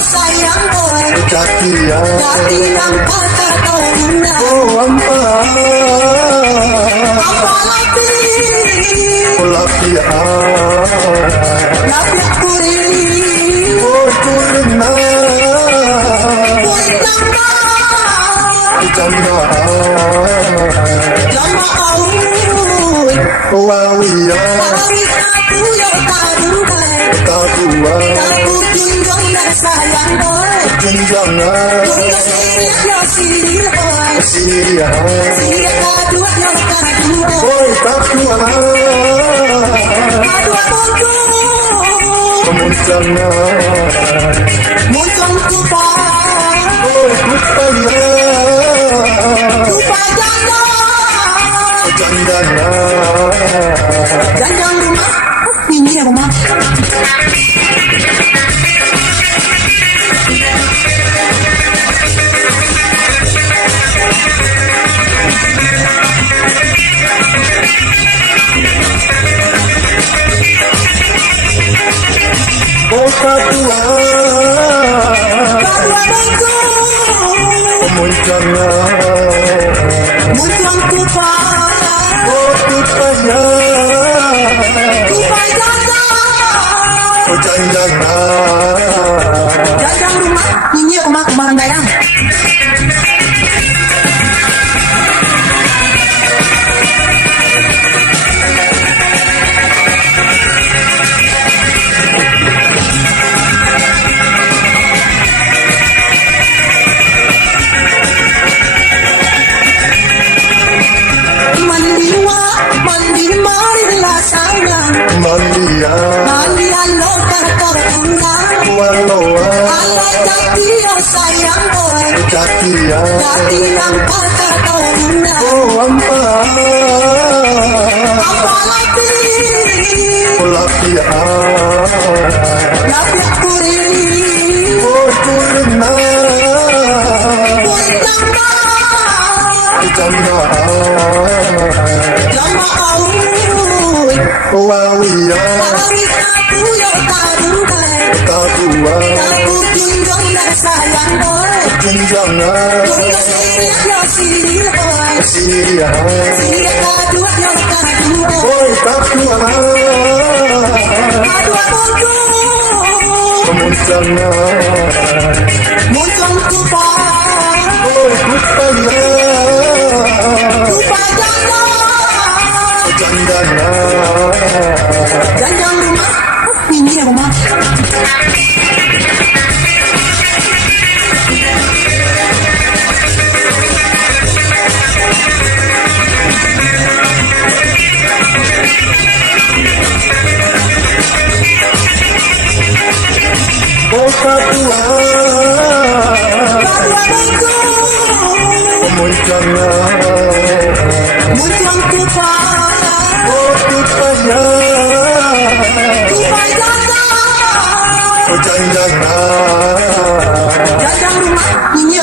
sayang boy jati yang patah kauna oh apalagi lapia lapia kuri oh kurna boy namba janda lama wawia hari aku yo tatua aku tunjong dan sayang boy tunjangan tunjong yo siri boy siria siri kadua yo kadua oh tatua kadua bojo kemuncana muncung tupa oh kupaya tupa janda jandana janda rumah ini rumah oh tatua kadua bojo kemuncana muncung tupa oh kupaya tupa janda oh jandana janda rumah ini rumah kemarin dayang mandi marilah sayang mandia mandi alo karkaruna waloa ala jati yo sayang boy jati jati yang patah kauna oh apalagi lapia lapia kuri oh kurna boy namba janda lama wawia hari aku yo tatua aku tunjong dan sayang boy tunjangan tunjong yo siri boy siria siri kadua yo kadua oh tatua kadua bojo kemuncana muncung tupa oh kupaya tupa janda jandana janda rumah ini rumah oh tatua kadua bojo kemuncana muncung tupa oh kupaya tupa janda oh jandana janda rumah ini